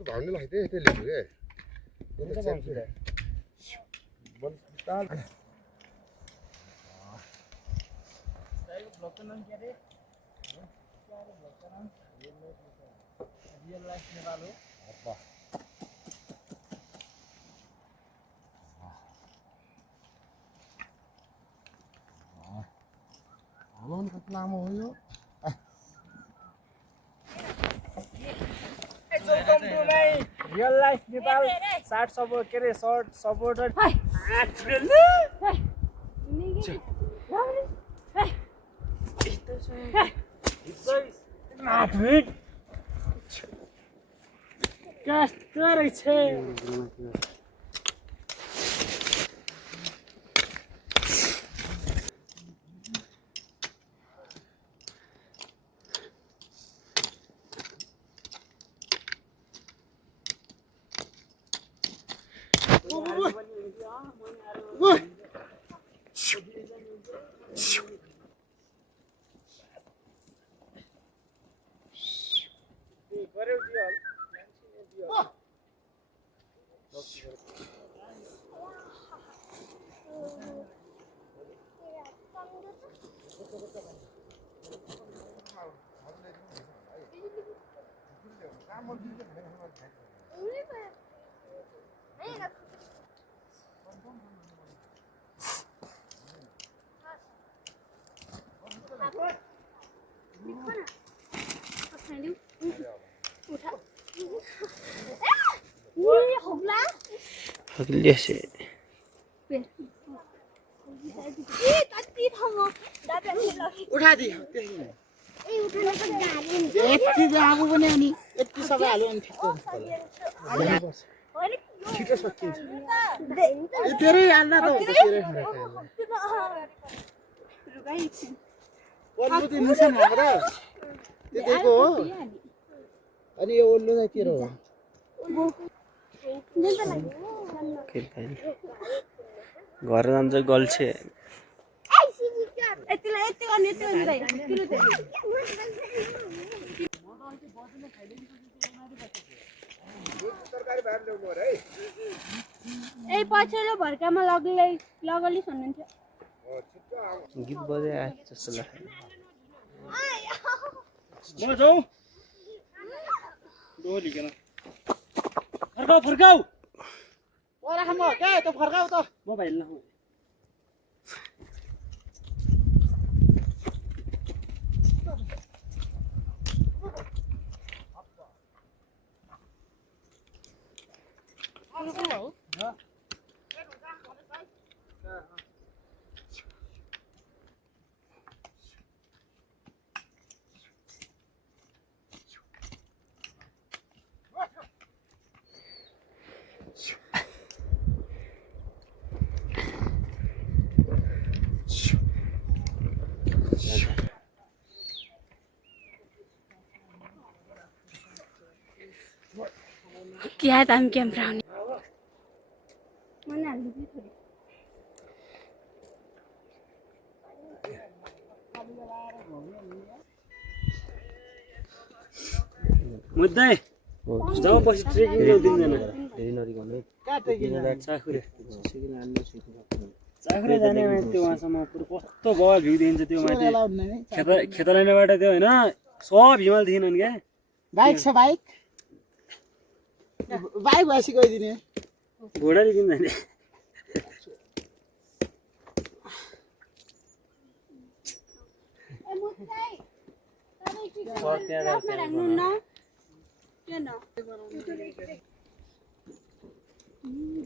तो भागने लगते हैं ले हुए ये तो कौन सी है बल स्टार सही ब्लॉक का नाम क्या है क्या है ब्लॉक का नाम रियल लाइफ नेपाल हो अब्बा हालोन कति लामो हो यो welcome to my real life Nepal short support के रे शॉर्ट सपोर्टर कस्तो रहेछ अगले से उठा दी यति आगो पनि अनि यति सबै हाल्यो अनि ठिक छिटो सकिन्छ धेरै हाल्न त हुन्छ धेरै ओल्लो चाहिँ निसान हाम्रो त्यतिको हो अनि यो ओल्लो चाहिँ तेरो हो घर जान्छ गल्छे ए पछिल्लो भर्कामा लगलिस भन्नुहुन्थ्यो गीत बजे आए जस्तो लाग्छ म जाऊ डोलीकन फर्काऊ ओरा हम के त फर्काऊ त मोबाइल न क्या है टाइम कैमरा मैंने हाल्नु दियो थोरै मुद्दै जाऊ पछि ट्रेकिङ जाऊ दिनजना धेरै नरिकनु चाखुरे चाखुरे जाने त्यो वहाँसम्म पुरो कस्तो भयो भ्यू देखिन्छ त्यो माथि खेतलाइनबाट त्यो हैन सब हिमाल देखिनन् क्या बाइक छ बाइक बाइक भएपछि गइदिने घोडाले किन जाने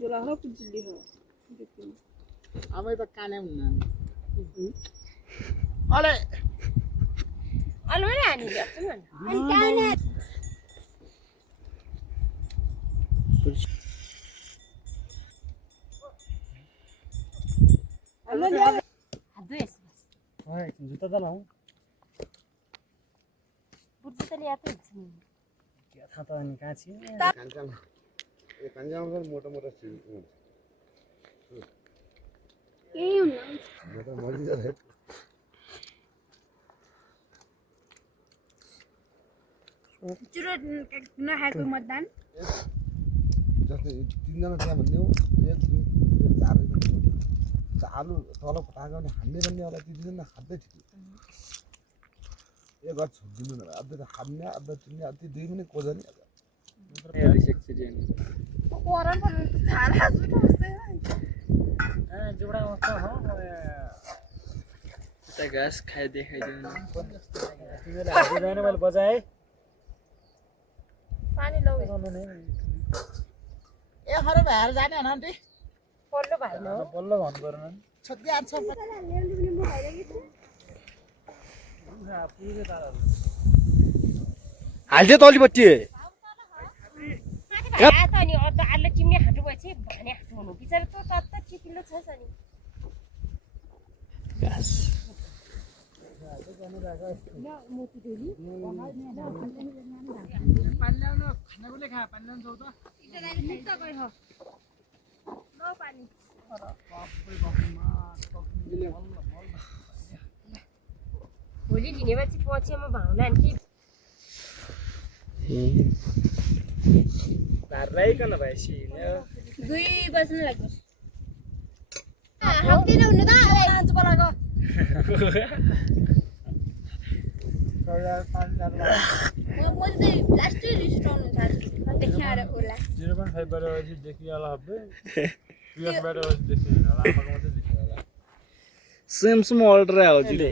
Jual apa kujili ho? अब त काने हुन्न अले Alo ni ani dia tu kan? Antara alo dia ada es. जुत्ता त लाउँ Buat kita lihat tu sini. क्या थाहा त अनि कहाँ छिन् कान्छामा मोटो मोटो सिल हुन्छ Ke hunna? मोटो मरिन्छ Curo na haku matdan. जस्तै तिनजना त्यहाँ भन्ने हो एक दुई चार आलु तल फटाएको भने हान्ने भन्ने होला ती दुईजना खाँदै थियो एक घर छोडिदिनु न अब त खान्ने अब तिनले अब ती दुई पनि कोजनी Orang pun salah sudah mesti. जोडा अवस्था हो यता घाँस खाए देखाइदिनु तिमीले हात जाने मैले बजाएँ Pani lau. ए खरे भएर जाने हैन आन्टी Pollo bhai no. बल्ल भन्नु परेन नि छोटकी आन्छ हाल्दै तलीपट्टि Kata ni ada ala cimni hatu baca banyak hatu. Bicara tu tata cikilo saja ni. घाँस Ya motu dulu. पाल्ल्याउन खाना पनि खा पाल्ल्याउन जाऊ त Kita dari kita kau ho. No pani. Boleh di ni baca pocah mau bangunan ki. धाराइकन भएपछि 2 बज्न लाग्यो. हाक्दिन हुनु त लान्च बोलाको. म चाहिँ लास्ट रिस्टाउन चार्ज देखिएर होला. 0.5 बाट अझै देखिहाल्ला हब्बे 2 बाट अझै देखिहाल्ला आमाको मात्रै देखिहाल्ला सेमसम अर्डर आयो हजुर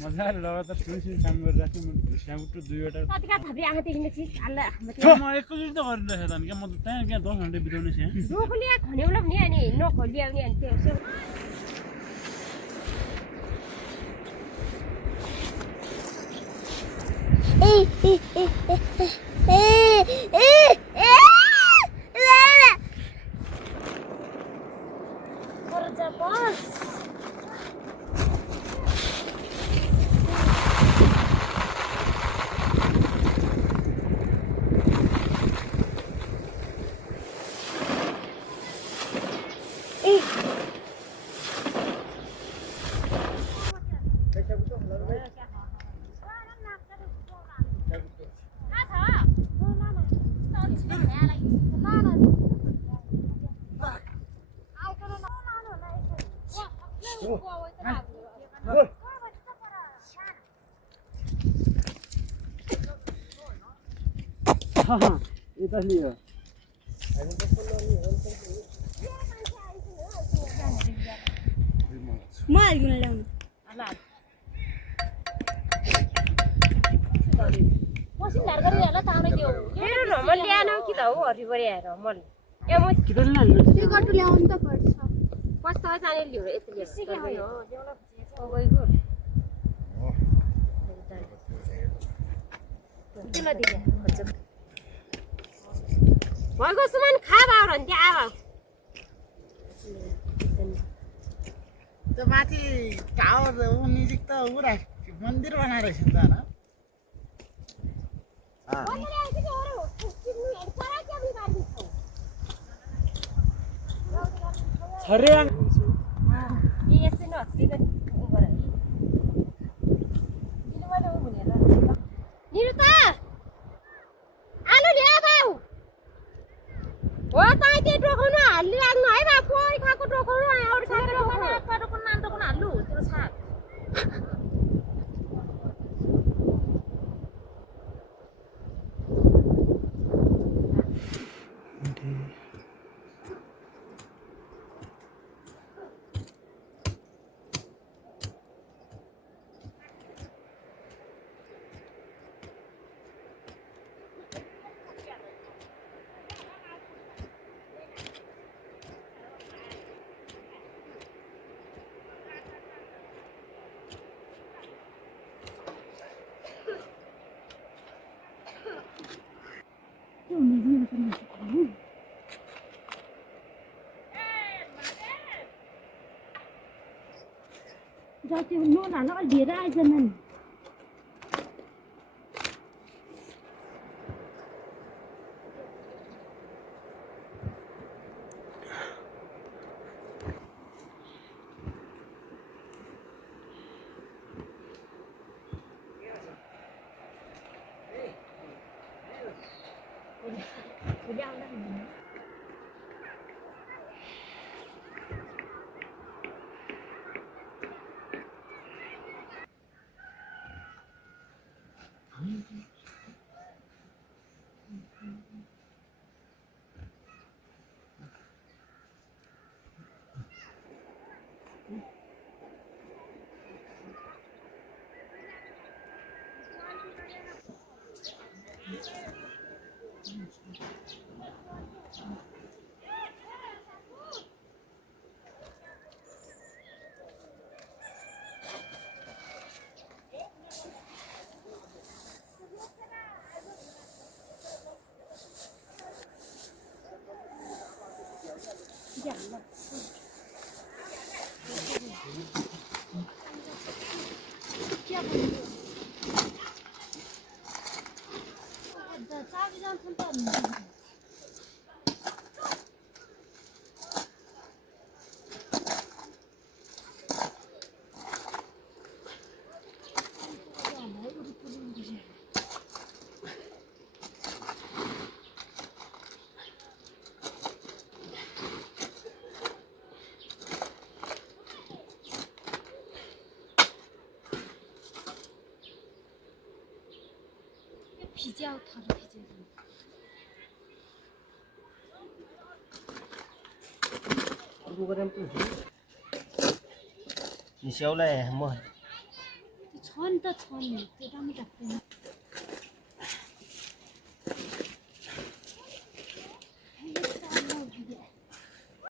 मजाले लगातार सुनसुन काम गरिरहेको छु म भिसामुटु 2 वटा कतिका थपी आमा देखिने चिज अल्ला म एकैचोटि त गरिरहेको त के म त त्यहाँ 10 घण्टा बिताउने छु रोकलिया खनेउला पनि अनि नखलिया पनि अनि त्यो यता लियो म आइगुन ल्याउनु मसिन धार गरी होला ताउन के हो मेरो नमल ल्याएन कि त हो हरि परे आएर मल ए म किन ल्याउनु त्यो गट्टु ल्याउनु त पर्छ कस्तो जाने लियो यति ल्याउ सिके हो ल्याउन गइगो किलो दिए भएको सामान खा बाउर नि त्यहाँ आऊ त्यो माथि टावर उ नजिक त उ मन्दिर बनाएर रहेछ नि त छरे यसै नहत्रिक गर निरुता आलु ल्या बाउ हो त त्यो टोकाउनु हालिराख्नु है बा कोही खाएको टोकाउनु अरू खाएको टोकाउनु नाम टोकाउनु हाल्नु त्यो साग जति नुन हाल्नु अलि धेरै आइजन नि比较它的比较你小嘞么？ छन् त छन् त्यो राम्रो लाग्दैन